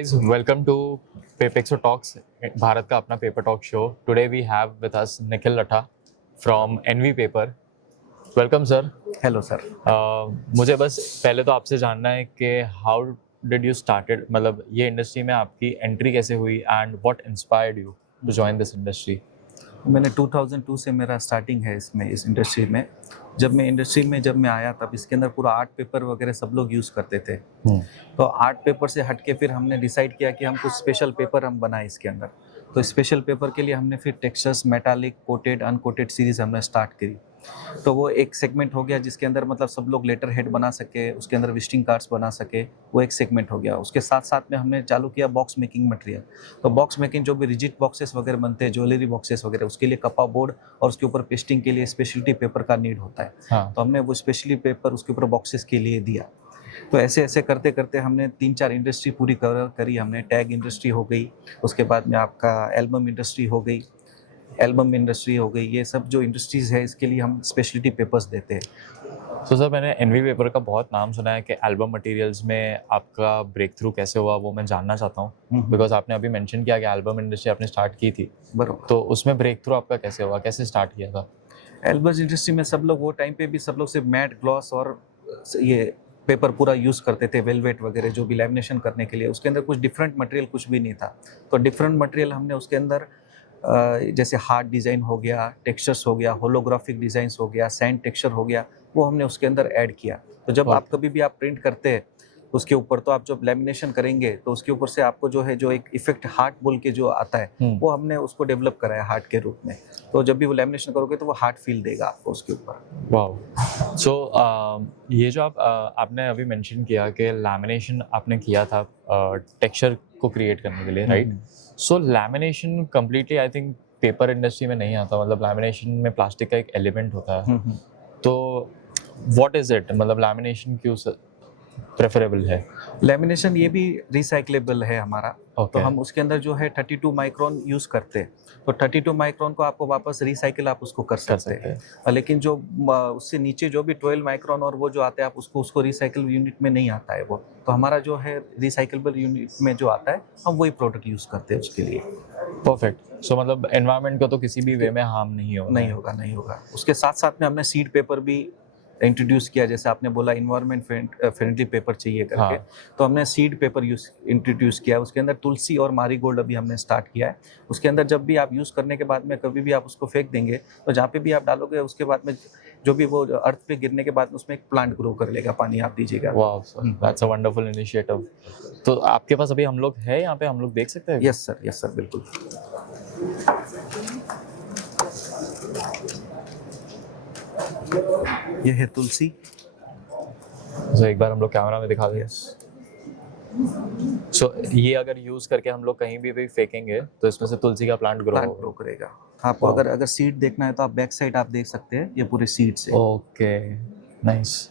guys, welcome to Papexo Talks, Bharat का अपना paper talk show. Today we have with us Nikhil Latha from NV Paper. Welcome sir. Hello sir. मुझे बस पहले तो आपसे जानना है कि how did you started, मतलब ये इंडस्ट्री में आपकी एंट्री कैसे हुई and what inspired you to join this industry? मैंने 2002 से मेरा स्टार्टिंग है इस इंडस्ट्री में. जब मैं आया तब इसके अंदर पूरा आर्ट पेपर वगैरह सब लोग यूज़ करते थे. तो आर्ट पेपर से हट के फिर हमने डिसाइड किया कि हम कुछ स्पेशल पेपर हम बनाए इसके अंदर. तो स्पेशल पेपर के लिए हमने फिर textures, metallic, coated, uncoated series हमने स्टार्ट करी. तो वो एक सेगमेंट हो गया जिसके अंदर मतलब सब लोग लेटर हेड बना सके, उसके अंदर विजिटिंग कार्ड्स बना सके, वो एक सेगमेंट हो गया. उसके साथ साथ में हमने चालू किया बॉक्स मेकिंग मटेरियल. तो बॉक्स मेकिंग जो भी रिजिड बॉक्सेस वगैरह बनते हैं, ज्वेलरी बॉक्सेस वगैरह, उसके लिए कपा बोर्ड और उसके ऊपर पेस्टिंग के लिए स्पेशलिटी पेपर का नीड होता है. हाँ. तो हमने वो स्पेशली पेपर उसके ऊपर बॉक्सेस के लिए दिया. तो ऐसे ऐसे करते करते हमने 3-4 इंडस्ट्री पूरी करी. हमने टैग इंडस्ट्री हो गई, उसके बाद में आपका एल्बम इंडस्ट्री हो गई, ये सब जो इंडस्ट्रीज़ है इसके लिए हम स्पेशलिटी पेपर्स देते हैं. तो सर मैंने एनवी पेपर का बहुत नाम सुना है कि एल्बम मटेरियल्स में आपका ब्रेक थ्रू कैसे हुआ वो मैं जानना चाहता हूँ. बिकॉज आपने अभी मेंशन किया कि एल्बम इंडस्ट्री आपने स्टार्ट की थी. बरोबर. तो उसमें ब्रेक थ्रू आपका कैसे हुआ, कैसे स्टार्ट किया था? एल्बम इंडस्ट्री में सब लोग वो टाइम पे भी सब लोग सिर्फ मैट, ग्लॉस और ये पेपर पूरा यूज़ करते थे, वेलवेट वगैरह जो भी लैमिनेशन करने के लिए. उसके अंदर कुछ डिफरेंट मटेरियल कुछ भी नहीं था. तो डिफरेंट मटेरियल हमने उसके अंदर जैसे हार्ड डिज़ाइन हो गया, टेक्सचर्स हो गया, होलोग्राफिक डिज़ाइंस हो गया, सैंड टेक्सचर हो गया, वो हमने उसके अंदर ऐड किया. तो जब आप कभी भी आप प्रिंट करते हैं उसके ऊपर, तो आप जब लैमिनेशन करेंगे तो उसके ऊपर से आपको जो है जो एक इफेक्ट हार्ट बोल के जो आता है वो हमने उसको डेवलप करा है हार्ट के रूप में. तो जब भी वो लैमिनेशन करोगे तो वो हार्ट फील देगा आपको उसके ऊपर. वाओ. सो ये जो आपने अभी मेंशन किया कि लैमिनेशन आपने किया था टेक्सचर को क्रिएट करने के लिए, right? So lamination completely I think paper industry में नहीं आता. मतलब लैमिनेशन में प्लास्टिक का एक एलिमेंट होता है. तो व्हाट इज इट, मतलब लैमिनेशन क्यों प्रेफरेबल है? लैमिनेशन ये भी रिसाइक्लेबल है हमारा. Okay. तो हम उसके अंदर जो है 32 माइक्रोन यूज़ करते हैं. तो 32 माइक्रोन को आपको वापस रिसाइकिल आप उसको कर सकते हैं. लेकिन जो उससे नीचे जो भी 12 माइक्रोन और वो जो आते हैं आप उसको रिसाइकिल यूनिट में नहीं आता है वो. तो हमारा जो है रिसाइकिलेबल यूनिट में जो आता है हम वही प्रोडक्ट यूज़ करते हैं उसके लिए. परफेक्ट. सो मतलब एनवायरनमेंट को तो किसी भी वे में हार्म नहीं होगा. उसके साथ साथ में हमने सीड पेपर भी इंट्रोड्यूस किया. जैसे आपने बोला इन्वायरमेंट फ्रेंडली पेपर चाहिए करके. हाँ. तो हमने सीड पेपर इंट्रोड्यूस किया. उसके अंदर तुलसी और मारीगोल्ड अभी हमने स्टार्ट किया है. उसके अंदर जब भी आप यूज़ करने के बाद में कभी भी आप उसको फेंक देंगे तो जहाँ पे भी आप डालोगे उसके बाद में जो भी वो अर्थ पे गिरने के बाद में उसमें एक प्लांट ग्रो कर लेगा, पानी आप दीजिएगा. Wow sir, that's a wonderful initiative. तो आपके पास अभी हम लोग है यहाँ पे, हम लोग देख सकते हैं? यस सर, बिल्कुल. ये है तुलसी. तो एक बार हम लोग कैमरा में दिखा दें. सो ये अगर यूज करके हम लोग कहीं भी फेंकेंगे तो इसमें से तुलसी का प्लांट ग्रो करेगा. आपको अगर सीड देखना है तो आप बैक साइड आप देख सकते हैं, ये पूरे सीड से. Okay, nice.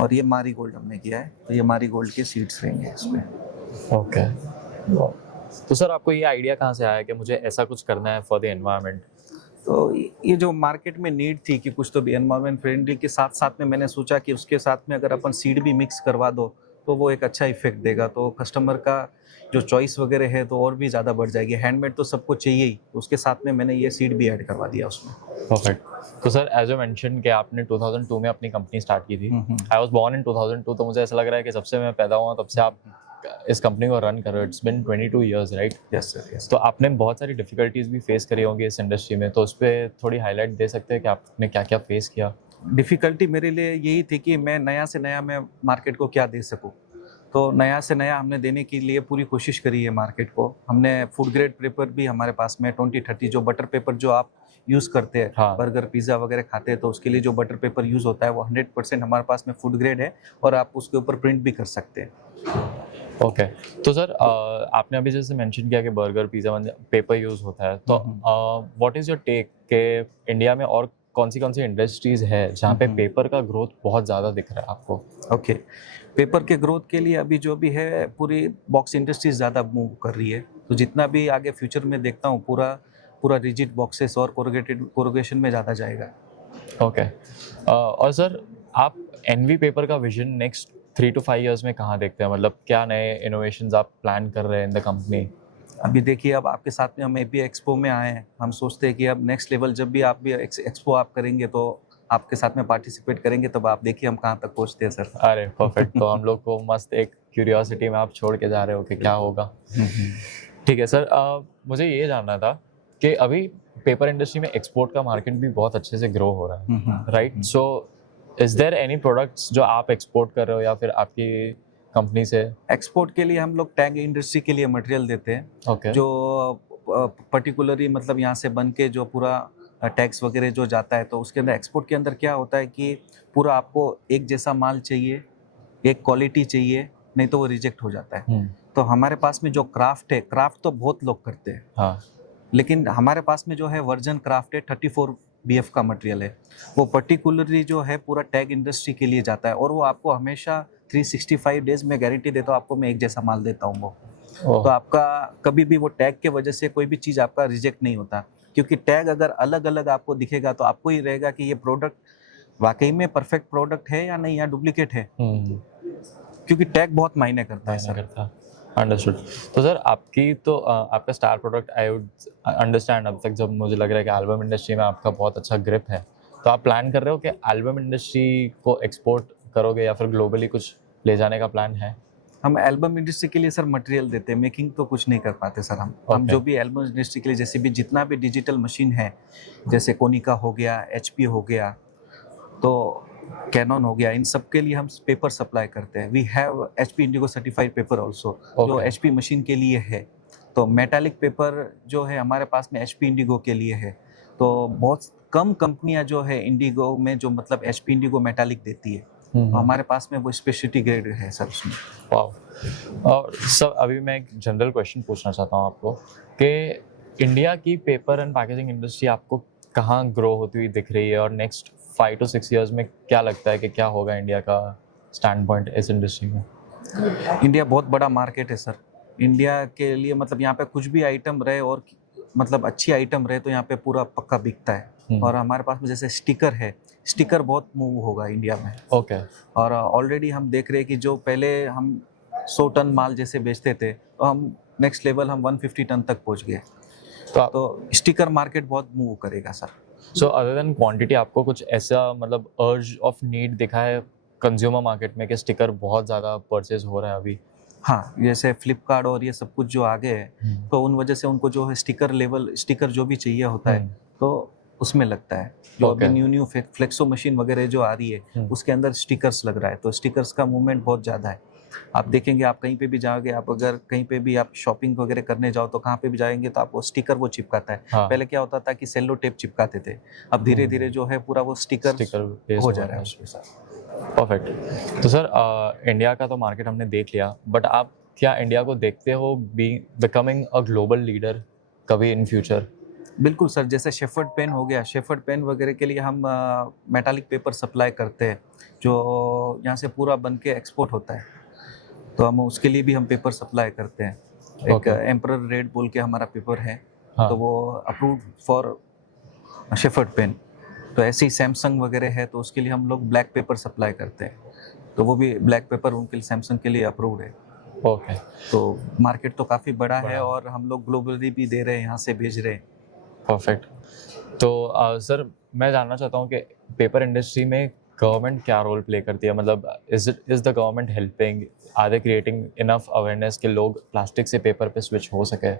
और ये मारीगोल्ड हमने किया है. तो ये मारीगोल्ड के सीड्स रहेंगे इसमें. ओके. तो सर आपको ये आइडिया कहाँ से आया कि मुझे ऐसा कुछ करना है फॉर द एनवायरनमेंट? तो ये जो मार्केट में नीड थी कि कुछ तो भी एनवायरनमेंट फ्रेंडली के साथ साथ में मैंने सोचा कि उसके साथ में अगर अपन सीड भी मिक्स करवा दो तो वो एक अच्छा इफेक्ट देगा. तो कस्टमर का जो चॉइस वगैरह है तो और भी ज़्यादा बढ़ जाएगी. हैंडमेड तो सबको चाहिए ही, तो उसके साथ में मैंने ये सीड भी ऐड करवा दिया उसमें. परफेक्ट. तो सर एज यू मेंशन कि आपने 2002 में अपनी कंपनी स्टार्ट की थी. I was born in 2002. तो मुझे ऐसा लग रहा है कि जब से मैं पैदा हुआ तब से आप इस कंपनी को रन कर रहे हो. It's been 22 years, right? Yes sir. तो आपने बहुत सारी डिफिकल्टीज भी फेस करी होंगी इस इंडस्ट्री में, तो उस पर थोड़ी हाईलाइट दे सकते हैं कि आपने क्या क्या फेस किया? डिफ़िकल्टी मेरे लिए यही थी कि मैं नया से नया मैं मार्केट को क्या दे सकूं. तो नया से नया हमने देने के लिए पूरी कोशिश करी है मार्केट को. हमने फूड ग्रेड पेपर भी हमारे पास में 20-30 जो बटर पेपर जो आप यूज़ करते हैं, हाँ. बर्गर पिज़्ज़ा वगैरह खाते हैं तो उसके लिए जो बटर पेपर यूज़ होता है वो 100% हमारे पास में फूड ग्रेड है और आप उसके ऊपर प्रिंट भी कर सकते हैं. ओके. तो सर आपने अभी जैसे मेंशन किया कि बर्गर पिज़्ज़ा पेपर यूज़ होता है, तो व्हाट इज़ योर टेक के इंडिया में और कौन सी इंडस्ट्रीज़ है जहाँ पे पेपर का ग्रोथ बहुत ज़्यादा दिख रहा है आपको? ओके. पेपर के ग्रोथ के लिए अभी जो भी है पूरी बॉक्स इंडस्ट्रीज ज़्यादा मूव कर रही है. तो जितना भी आगे फ्यूचर में देखता हूँ पूरा रिजिड बॉक्सेस और कोरुगेशन में ज़्यादा जाएगा. ओके. और सर आप एनवी पेपर का विजन नेक्स्ट 3 to 5 years में कहाँ देखते हैं, मतलब क्या नए इनोवेशंस आप प्लान कर रहे हैं इन द कंपनी? अभी देखिए, अब आपके साथ में हम एपी एक्सपो में आए हैं, हम सोचते हैं कि अब नेक्स्ट लेवल जब भी आप भी एक्सपो आप करेंगे तो आपके साथ में पार्टिसिपेट करेंगे, तब आप देखिए हम कहाँ तक पहुँचते हैं सर। अरे परफेक्ट, तो हम लोग को मस्त एक क्यूरियोसिटी में आप छोड़ के जा रहे हो कि क्या होगा। ठीक है सर, मुझे ये जानना था कि अभी पेपर इंडस्ट्री में एक्सपोर्ट का मार्केट भी बहुत अच्छे से ग्रो हो रहा है, right? So is there any products जो आप एक्सपोर्ट कर रहे हो या फिर आपकी कंपनी से? एक्सपोर्ट के लिए हम लोग टैग इंडस्ट्री के लिए मटेरियल देते हैं, ओके। जो पर्टिकुलरली मतलब यहाँ से बन के जो पूरा टैक्स वगैरह जो जाता है, तो उसके अंदर एक्सपोर्ट के अंदर क्या होता है कि पूरा आपको एक जैसा माल चाहिए, एक क्वालिटी चाहिए, नहीं तो वो रिजेक्ट हो जाता है। तो हमारे पास में जो क्राफ्ट है, क्राफ्ट तो बहुत लोग करते हैं, हाँ। लेकिन हमारे पास में जो है वर्जन क्राफ्ट है, 34 BF का मटेरियल है, वो पर्टिकुलरली जो है पूरा टैग इंडस्ट्री के लिए जाता है, और वो आपको हमेशा 365 डेज में गारंटी देता हूँ, आपको मैं एक जैसा माल देता हूँ वो। तो आपका कभी भी वो टैग के वजह से कोई भी चीज़ आपका रिजेक्ट नहीं होता, क्योंकि टैग अगर अलग अलग आपको दिखेगा तो आपको ही रहेगा कि ये प्रोडक्ट वाकई में परफेक्ट प्रोडक्ट है या नहीं, या डुप्लीकेट है, क्योंकि टैग बहुत मायने करता है सर। अंडरस्टूड। तो सर आपकी तो आपका star product, I would understand, अब तक जब मुझे लग रहा है कि एल्बम इंडस्ट्री में आपका बहुत अच्छा ग्रिप है, तो आप प्लान कर रहे हो कि एल्बम इंडस्ट्री को एक्सपोर्ट करोगे या फिर ग्लोबली कुछ ले जाने का प्लान है? हम एल्बम इंडस्ट्री के लिए सर मटेरियल देते हैं, मेकिंग तो कुछ नहीं कर पाते सर हम जो भी एल्बम इंडस्ट्री के लिए, जैसे भी जितना भी डिजिटल मशीन है, जैसे कोनिका हो गया, HP हो गया, तो कैनन हो गया, इन सब के लिए हम पेपर सप्लाई करते हैं। We have HP Indigo certified paper also, जो HP मशीन के लिए है। तो मेटालिक पेपर जो है हमारे पास में HP इंडिगो के लिए है। तो बहुत कम कंपनियां जो है इंडिगो में, जो मतलब HP इंडिगो मेटालिक देती है, तो हमारे पास में वो स्पेशलिटी ग्रेड है सर उसमें। वाह। और सर अभी मैं एक जनरल क्वेश्चन पूछना चाहता हूँ आपको कि इंडिया की पेपर एंड पैकेजिंग इंडस्ट्री आपको कहाँ ग्रो होती हुई दिख रही है, और नेक्स्ट 5 to 6 years में क्या लगता है कि क्या होगा इंडिया का स्टैंड पॉइंट इस इंडस्ट्री में? इंडिया बहुत बड़ा मार्केट है सर। इंडिया के लिए मतलब यहाँ पे कुछ भी आइटम रहे, और मतलब अच्छी आइटम रहे, तो यहाँ पे पूरा पक्का बिकता है। और हमारे पास में जैसे स्टिकर है, स्टिकर बहुत मूव होगा इंडिया में। ओके। और ऑलरेडी हम देख रहे हैं कि जो पहले हम 100 टन माल जैसे बेचते थे, तो हम नेक्स्ट लेवल हम 150 टन तक पहुँच गए। तो स्टिकर मार्केट बहुत मूव करेगा sir. So other than quantity, आपको कुछ ऐसा मतलब अर्ज ऑफ नीड दिखा है कंज्यूमर मार्केट में कि स्टिकर बहुत ज़्यादा परचेज हो रहा है अभी? हाँ, जैसे फ्लिपकार्ट और ये सब कुछ जो आगे है, तो उन वजह से उनको जो है स्टिकर जो भी चाहिए होता है, तो उसमें लगता है। जो अभी न्यू फ्लेक्सो मशीन वगैरह जो आ रही है, उसके अंदर स्टिकर्स लग रहा है, तो स्टिकर्स का मूवमेंट बहुत ज़्यादा है। आप देखेंगे, आप कहीं पे भी जाओगे, आप अगर कहीं पे भी आप शॉपिंग वगैरह करने जाओ, तो कहाँ पे भी जाएंगे तो आपको स्टिकर वो चिपकाता है। पहले क्या होता था कि सेलो टेप चिपकाते थे, अब धीरे धीरे जो है पूरा वो स्टिकर हो जा रहा है उसके साथ। परफेक्ट। तो सर इंडिया का तो मार्केट हमने देख लिया, बट आप क्या इंडिया को देखते हो बिकमिंग अ ग्लोबल लीडर कभी इन फ्यूचर? बिल्कुल सर, जैसे शेफर्ड पेन हो गया, शेफर्ड पेन वगैरह के लिए हम मेटालिक पेपर सप्लाई करते हैं, जो यहाँ से पूरा बन के एक्सपोर्ट होता है, तो हम उसके लिए भी हम पेपर सप्लाई करते हैं। एक एम्परर रेड बोल के हमारा पेपर है, तो वो अप्रूव्ड फॉर शेफर्ड पेन। तो ऐसे ही सैमसंग वगैरह है, तो उसके लिए हम लोग ब्लैक पेपर सप्लाई करते हैं, तो वो भी ब्लैक पेपर उनके लिए सैमसंग के लिए अप्रूव्ड है। ओके। तो मार्केट तो काफ़ी बड़ा है, और हम लोग ग्लोबली भी दे रहे हैं, यहाँ से भेज रहे हैं। परफेक्ट। तो सर मैं जानना चाहता हूँ कि पेपर इंडस्ट्री में गवर्नमेंट क्या रोल प्ले करती है, मतलब is the government helping, are they creating enough awareness कि लोग प्लास्टिक से पेपर पे स्विच हो सके?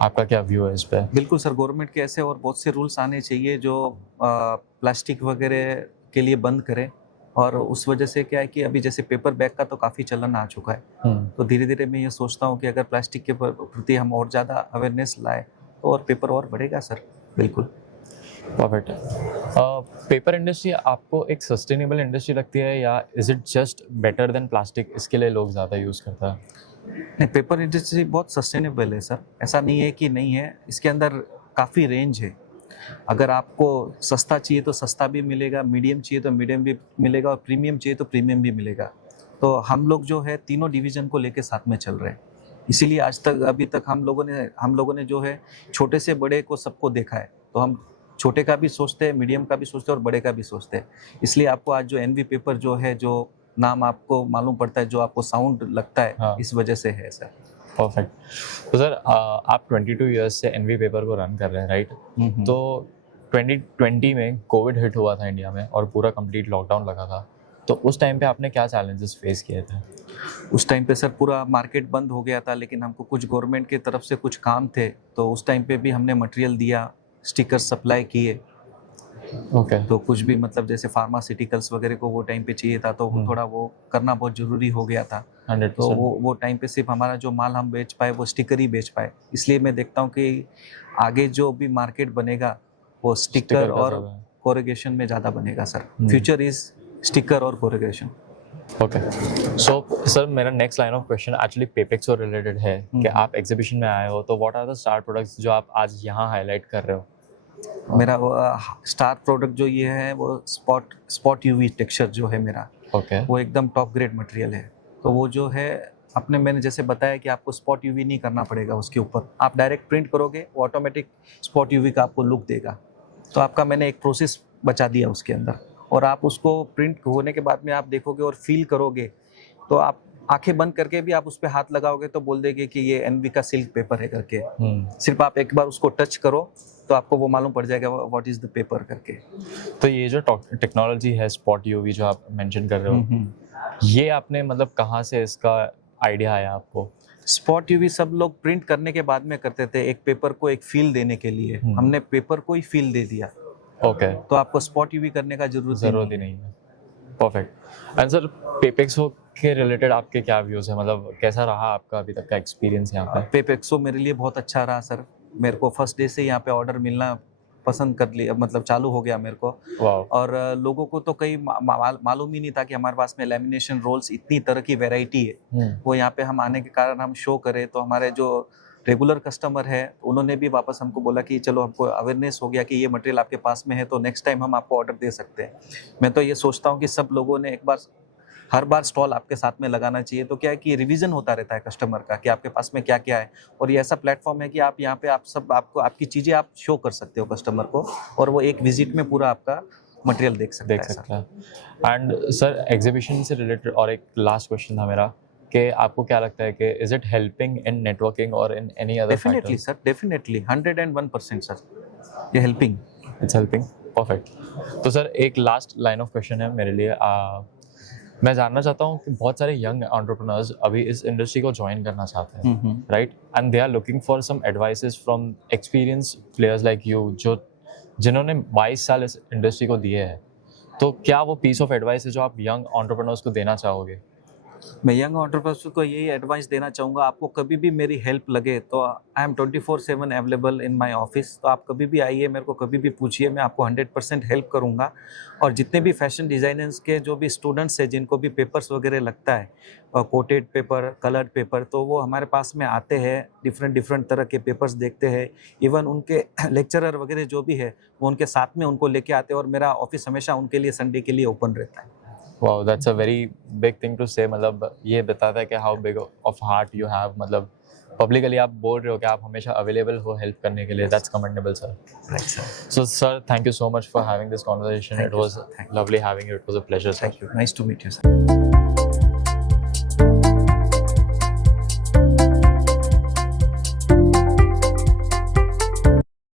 आपका क्या व्यू है इस पे? बिल्कुल सर, गवर्नमेंट के ऐसे और बहुत से रूल्स आने चाहिए जो प्लास्टिक वगैरह के लिए बंद करें, और उस वजह से क्या है कि अभी जैसे पेपर बैग का तो काफ़ी चलन आ चुका है, तो धीरे धीरे मैं ये सोचता हूँ कि अगर प्लास्टिक के प्रति हम और ज़्यादा अवेयरनेस लाए, तो और पेपर और बढ़ेगा सर। बिल्कुल। परफेक्ट। पेपर इंडस्ट्री आपको एक सस्टेनेबल इंडस्ट्री लगती है, या is it just better than plastic, इसके लिए लोग ज़्यादा यूज़ करता है? नहीं, पेपर इंडस्ट्री बहुत सस्टेनेबल है सर, ऐसा नहीं है कि नहीं है। इसके अंदर काफ़ी रेंज है। अगर आपको सस्ता चाहिए तो सस्ता भी मिलेगा, मीडियम चाहिए तो मीडियम भी मिलेगा, और प्रीमियम चाहिए तो प्रीमियम भी मिलेगा। तो हम लोग जो है तीनों डिवीज़न को लेके साथ में चल रहे हैं, इसीलिए आज तक अभी तक हम लोगों ने जो है छोटे से बड़े को सबको देखा है। तो हम छोटे का भी सोचते हैं, मीडियम का भी सोचते हैं, और बड़े का भी सोचते हैं। इसलिए आपको आज जो एनवी पेपर जो है, जो नाम आपको मालूम पड़ता है, जो आपको साउंड लगता है, हाँ। इस वजह से है सर। परफेक्ट। तो सर आप 22 इयर्स से एनवी पेपर को रन कर रहे हैं, राइट? तो 2020 में कोविड हिट हुआ था इंडिया में और पूरा कंप्लीट लॉकडाउन लगा था, तो उस टाइम पे आपने क्या चैलेंजेस फेस किए थे? उस टाइम पे सर पूरा मार्केट बंद हो गया था, लेकिन हमको कुछ गवर्नमेंट की तरफ से कुछ काम थे, तो उस टाइम पे भी हमने मटेरियल दिया, स्टिकर सप्लाई किए। ओके। तो कुछ भी मतलब जैसे फार्मास्यूटिकल्स वगैरह को वो टाइम पे चाहिए था, तो थोड़ा वो करना बहुत ज़रूरी हो गया था। 100%। तो वो टाइम पे सिर्फ हमारा जो माल हम बेच पाए वो स्टिकर ही बेच पाए। इसलिए मैं देखता हूँ कि आगे जो भी मार्केट बनेगा वो स्टिकर और कोरिगेशन में ज़्यादा बनेगा सर। फ्यूचर इज स्टिकर और कोरिगेशन। ओके। सो सर मेरा next line of question actually Paperex से रिलेटेड है कि आप एग्जीबिशन में आए हो, तो what are the star products जो आप आज यहाँ हाईलाइट कर रहे हो? मेरा स्टार प्रोडक्ट जो ये है वो स्पॉट यूवी टेक्सचर जो है मेरा, ओके। वो एकदम टॉप ग्रेड मटेरियल है। तो वो जो है मैंने जैसे बताया कि आपको स्पॉट यूवी नहीं करना पड़ेगा उसके ऊपर, आप डायरेक्ट प्रिंट करोगे, वो ऑटोमेटिक स्पॉट यूवी का आपको लुक देगा। तो आपका मैंने एक प्रोसेस बचा दिया उसके अंदर, और आप उसको प्रिंट होने के बाद में आप देखोगे और फील करोगे, तो आप आंखें बंद करके भी आप उस पर हाथ लगाओगे तो बोल देंगे कि ये एनवी का सिल्क पेपर है करके। सिर्फ आप एक बार उसको टच करो तो आपको वो मालूम पड़ जाएगा व्हाट इज द पेपर करके। तो ये जो टेक्नोलॉजी है स्पॉट यूवी जो आप मेंशन कर रहे हो, ये आपने मतलब कहाँ से इसका आइडिया आया आपको? स्पॉट यूवी सब लोग प्रिंट करने के बाद में करते थे, एक पेपर को एक फील देने के लिए। हमने पेपर को ही फील दे दिया। ओके। तो आपको स्पॉट यूवी करने का जरूरत ही नहीं है। परफेक्ट। एंड सर पेपेक्सो के रिलेटेड आपके क्या व्यूज़ है, मतलब कैसा रहा आपका अभी तक का एक्सपीरियंस यहाँ पे? पेपेक्सो मेरे लिए बहुत अच्छा रहा सर। मेरे को फर्स्ट डे से यहाँ पे ऑर्डर मिलना पसंद कर लिया, मतलब चालू हो गया मेरे को। और लोगों को तो कई मालूम ही नहीं था कि हमारे पास में लैमिनेशन रोल्स इतनी तरह की वैरायटी है। वो यहाँ पे हम आने के कारण हम शो करें, तो हमारे जो रेगुलर कस्टमर है उन्होंने भी वापस हमको बोला कि चलो हमको अवेयरनेस हो गया कि ये मटेरियल आपके पास में है, तो नेक्स्ट टाइम हम आपको ऑर्डर दे सकते हैं। मैं तो ये सोचता हूँ कि सब लोगों ने हर बार स्टॉल आपके साथ में लगाना चाहिए। तो क्या है कि रिवीजन होता रहता है कस्टमर का कि आपके पास में क्या क्या है, और ये ऐसा प्लेटफॉर्म है कि आप यहाँ पे आपको आपकी चीज़ें आप शो कर सकते हो कस्टमर को, और वो एक विजिट में पूरा आपका मटेरियल देख सकता है। एंड सर एग्जीबिशन से रिलेटेड और एक लास्ट क्वेश्चन था मेरा कि आपको क्या लगता है कि is it helping in networking और in any other? Definitely sir, definitely 101% sir, ये हेल्पिंग, इट्स हेल्पिंग। परफेक्ट। तो सर एक लास्ट लाइन ऑफ क्वेश्चन है मेरे लिए। मैं जानना चाहता हूँ कि बहुत सारे यंग एंटरप्रेन्योर्स अभी इस इंडस्ट्री को ज्वाइन करना चाहते हैं, right? And they are looking for some advices from experience players like you, जिन्होंने 22 साल इस इंडस्ट्री को दिए हैं। तो क्या वो पीस ऑफ एडवाइस है जो आप यंग एंटरप्रेन्योर्स को देना चाहोगे? मैं यंग एंटरप्रेन्योर्स को यही एडवाइस देना चाहूँगा, आपको कभी भी मेरी हेल्प लगे तो I am 24/7 available in my office. तो आप कभी भी आइए, मेरे को कभी भी पूछिए, मैं आपको 100% हेल्प करूँगा। और जितने भी फैशन डिज़ाइनर्स के जो भी स्टूडेंट्स हैं, जिनको भी पेपर्स वगैरह लगता है, कोटेड पेपर, कलर्ड पेपर, तो वो हमारे पास में आते हैं, डिफरेंट तरह के पेपर्स देखते हैं। इवन उनके लेक्चरर वगैरह जो भी है वो उनके साथ में उनको लेके आते हैं, और मेरा ऑफिस हमेशा उनके लिए संडे के लिए ओपन रहता है। Wow, that's a very big thing to say. मतलब ये बताता है कि how big of heart you have. मतलब पब्लिकली आप बोल रहे हो कि आप हमेशा अवेलेबल हो हेल्प करने के लिए। That's commendable sir. Right sir. So sir thank you so much for having this conversation. It was lovely having you. It was a pleasure. Thank you. Nice to meet you sir.